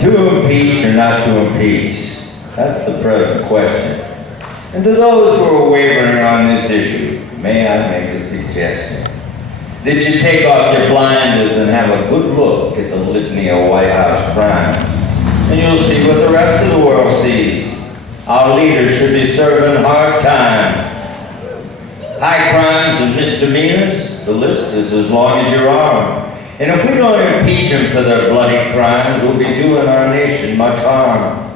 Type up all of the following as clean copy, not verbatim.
To impeach or not to impeach? That's the present question. And to those who are wavering on this issue, may I make a suggestion? That you take off your blinders and have a good look at the litany of White House crimes. And you'll see what the rest of the world sees. Our leaders should be serving hard time. High crimes and misdemeanors, the list is as long as your arm. And if we don't impeach them for their bloody crimes, we'll be doing our nation much harm.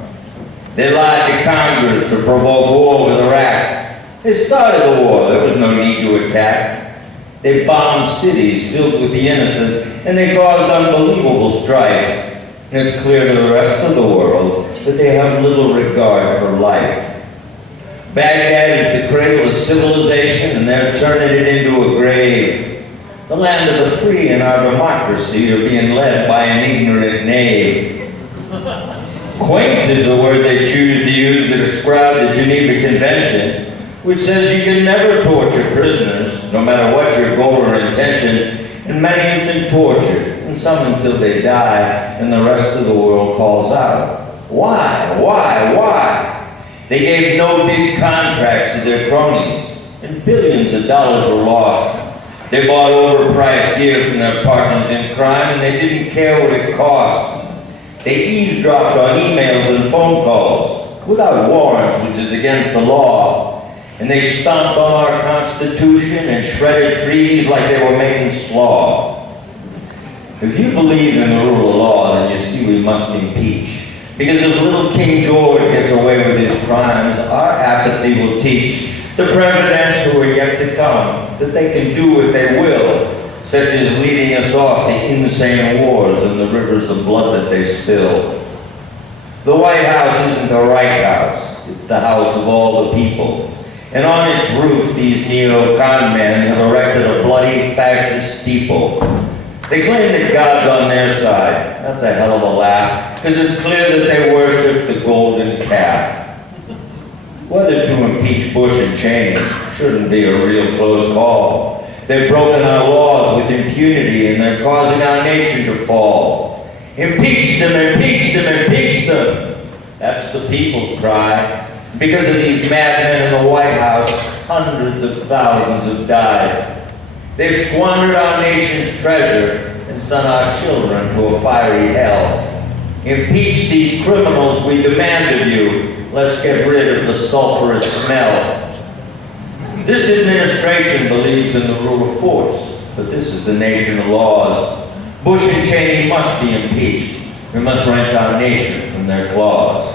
They lied to Congress to provoke war with Iraq. They started the war, there was no need to attack. They bombed cities filled with the innocent, and they caused unbelievable strife. And it's clear to the rest of the world that they have little regard for life. Baghdad is the cradle of civilization, and they're turning it into a grave. The land of the free and our democracy are being led by an ignorant knave. Quaint is the word they choose to use to describe the Geneva Convention, which says you can never torture prisoners, no matter what your goal or intention, and many have been tortured, and some until they die, and the rest of the world calls out. Why? They gave no big contracts to their cronies, and billions of dollars were lost. They bought overpriced gear from their partners in crime, and they didn't care what it cost. They eavesdropped on emails and phone calls without warrants, which is against the law. And they stomped on our Constitution and shredded trees like they were making slaw. If you believe in the rule of law, then you see we must impeach. Because if little King George gets away with his crimes, our apathy will teach the presidents who are yet to come that they can do what they will, such as leading us off to insane wars and the rivers of blood that they spill. The White House isn't the right house, it's the house of all the people. And on its roof, these neo-con men have erected a bloody fascist steeple. They claim that God's on their side. That's a hell of a laugh, because it's clear that they worship the golden calf. Whether to impeach Bush and Cheney shouldn't be a real close call. They've broken our laws with impunity, and they're causing our nation to fall. Impeach them, impeach them, impeach them! That's the people's cry. Because of these madmen in the White House, hundreds of thousands have died. They've squandered our nation's treasure and sent our children to a fiery hell. Impeach these criminals, we demand of you. Let's get rid of the sulfurous smell. This administration believes in the rule of force, but this is a nation of laws. Bush and Cheney must be impeached. We must wrench our nation from their claws.